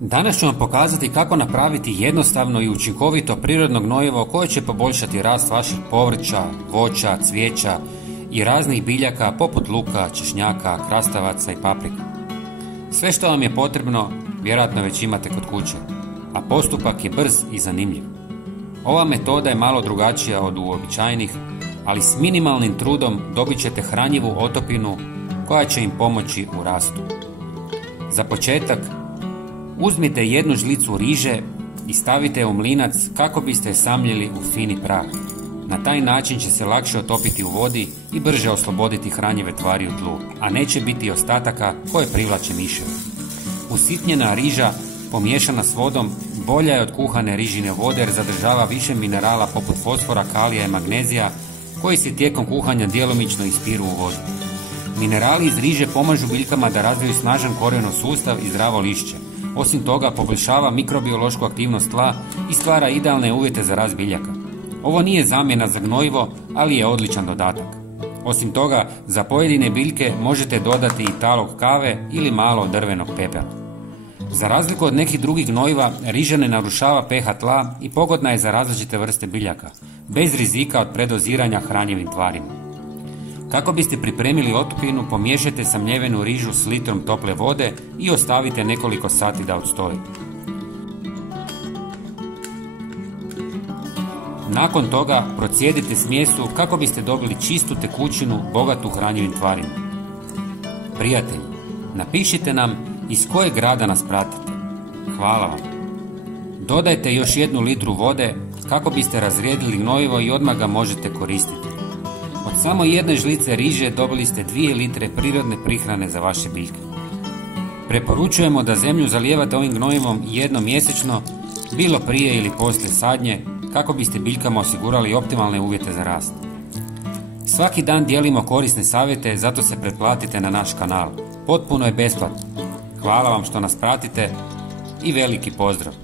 Danas ću vam pokazati kako napraviti jednostavno i učinkovito prirodno gnojivo koje će poboljšati rast vaših povrća, voća, cvijeća i raznih biljaka poput luka, češnjaka, krastavaca i paprika. Sve što vam je potrebno vjerojatno već imate kod kuće, a postupak je brz i zanimljiv. Ova metoda je malo drugačija od uobičajenih, ali s minimalnim trudom dobit ćete hranjivu otopinu koja će im pomoći u rastu. Za početak, uzmite jednu žlicu riže i stavite je u mlinac kako biste je samljeli u fini prah. Na taj način će se lakše otopiti u vodi i brže osloboditi hranjive tvari u tlu, a neće biti ostataka koje privlače miševe. Usitnjena riža pomiješana s vodom bolja je od kuhane rižine vode jer zadržava više minerala poput fosfora, kalija i magnezija koji se tijekom kuhanja djelomično ispiru u vodu. Minerali iz riže pomažu biljkama da razviju snažan korijenov sustav i zdravo lišće. Osim toga, poboljšava mikrobiološku aktivnost tla i stvara idealne uvjete za rast biljaka. Ovo nije zamjena za gnojivo, ali je odličan dodatak. Osim toga, za pojedine biljke možete dodati i talog kave ili malo drvenog pepela. Za razliku od nekih drugih gnojiva, riža ne narušava pH tla i pogodna je za različite vrste biljaka, bez rizika od predoziranja hranjivim tvarima. Kako biste pripremili otopinu, pomiješajte samljevenu rižu s litrom tople vode i ostavite nekoliko sati da odstoji. Nakon toga procijedite smjesu kako biste dobili čistu tekućinu bogatu hranjivim tvarima. Prijatelji, napišite nam iz kojeg grada nas pratite. Hvala vam. Dodajte još 1 litru vode kako biste razrijedili gnojivo i odmah ga možete koristiti. Od samo 1 žlice riže dobili ste 2 litre prirodne prihrane za vaše biljke. Preporučujemo da zemlju zalijevate ovim gnojivom jednom mjesečno, bilo prije ili poslije sadnje, kako biste biljkama osigurali optimalne uvjete za rast. Svaki dan dijelimo korisne savjete, zato se pretplatite na naš kanal. Potpuno je besplatno. Hvala vam što nas pratite i veliki pozdrav!